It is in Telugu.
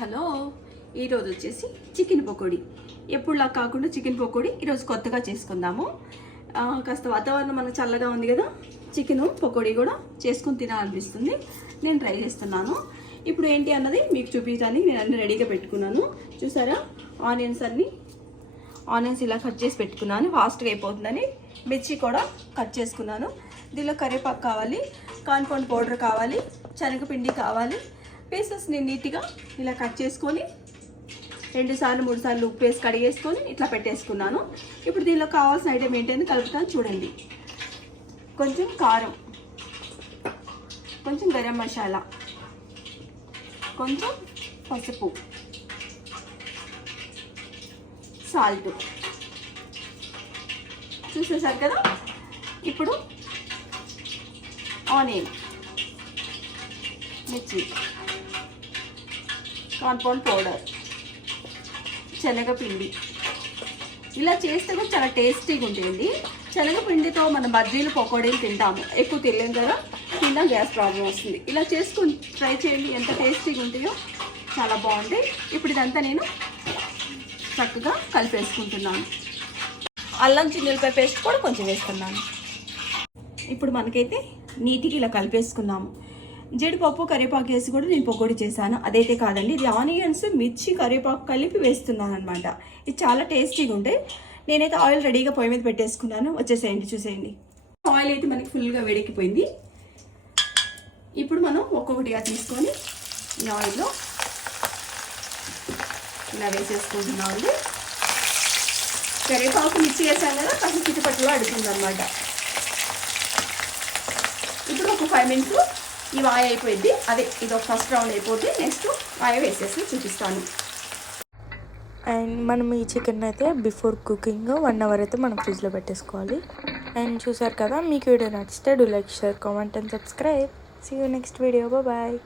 హలో, ఈరోజు వచ్చేసి చికెన్ పకోడీ. ఎప్పుడులా కాకుండా చికెన్ పకోడీ ఈరోజు కొత్తగా చేసుకుందాము. కాస్త వాతావరణం మనకు చల్లగా ఉంది కదా, చికెన్ పకోడీ కూడా చేసుకుని తినాలనిపిస్తుంది. నేను ట్రై చేస్తున్నాను. ఇప్పుడు ఏంటి అన్నది మీకు చూపించడానికి నేను అన్ని రెడీగా పెట్టుకున్నాను. చూసారా, ఆనియన్స్ ఇలా కట్ చేసి పెట్టుకున్నాను, ఫాస్ట్గా అయిపోతుందని. మిర్చి కూడా కట్ చేసుకున్నాను. దీనిలో కరివేపాకు కావాలి, కార్న్ఫ్లోర్ పౌడర్ కావాలి, శనగపిండి కావాలి. పీసెస్ని నీట్గా ఇలా కట్ చేసుకొని 2 సార్లు 3 సార్లు ఉప్పు వేసి కడిగేసుకొని ఇట్లా పెట్టేసుకున్నాను. ఇప్పుడు దీనిలో కావాల్సిన ఐటమ్ ఏంటని కలుపుతాను చూడండి. కొంచెం కారం, కొంచెం గరం మసాలా, కొంచెం పసుపు, సాల్ట్. చూసేసారు కదా. ఇప్పుడు ఆనియన్, మిర్చి, కార్న్ఫ్లోర్ పౌడర్, శనగపిండి. ఇలా చేస్తే కూడా చాలా టేస్టీగా ఉంటుంది. శనగపిండితో మన బజ్జీలు పకోడీలు తింటాము, ఎక్కువ తినలేం కదా, తిన్నా గ్యాస్ ప్రాబ్లం వస్తుంది. ఇలా చేసుకుని ట్రై చేయండి, ఎంత టేస్టీగా ఉంటాయో, చాలా బాగుంటాయి. ఇప్పుడు ఇదంతా నేను చక్కగా కలిపేసుకుంటున్నాను. అల్లం చిన్నులపై పేస్ట్ కూడా కొంచెం వేస్తున్నాను. ఇప్పుడు మనకైతే నీటికి ఇలా కలిపేసుకున్నాము. జీడిపప్పు కరివేపాకు వేసి కూడా నేను పకోడీ చేశాను. అదైతే కాదండి, ఇది ఆనియన్స్, మిర్చి, కరివేపాకు కలిపి వేస్తున్నాను అనమాట. ఇది చాలా టేస్టీగా ఉంటాయి. నేనైతే ఆయిల్ రెడీగా పొయ్యి మీద పెట్టేసుకున్నాను. వచ్చేసేయండి, చూసేయండి. ఆయిల్ అయితే మనకి ఫుల్గా వేడెక్కిపోయింది. ఇప్పుడు మనం ఒక్కొక్కటిగా తీసుకొని ఈ ఆయిల్లో ఇలా వేసేసుకుంటున్నామండి. కరివేపాకు మిర్చి వేసాం కదా, కాస్త చిట్టుపట్టులో అడుగుతుంది అనమాట. ఇప్పుడు ఒక 5 మినిట్స్ ఈ వాయ అయిపోయింది. అదే ఇది ఒక ఫస్ట్ రౌండ్ అయిపోతే నెక్స్ట్ వాయ వేసేసి చూపిస్తాను. అండ్ మనం ఈ చికెన్ అయితే బిఫోర్ కుకింగ్ 1 అవర్ అయితే మనం ఫ్రిడ్జ్లో పెట్టేసుకోవాలి. అండ్ చూసారు కదా, మీకు వీడియో నచ్చితే do like, share, comment and subscribe. See you next video. Bye.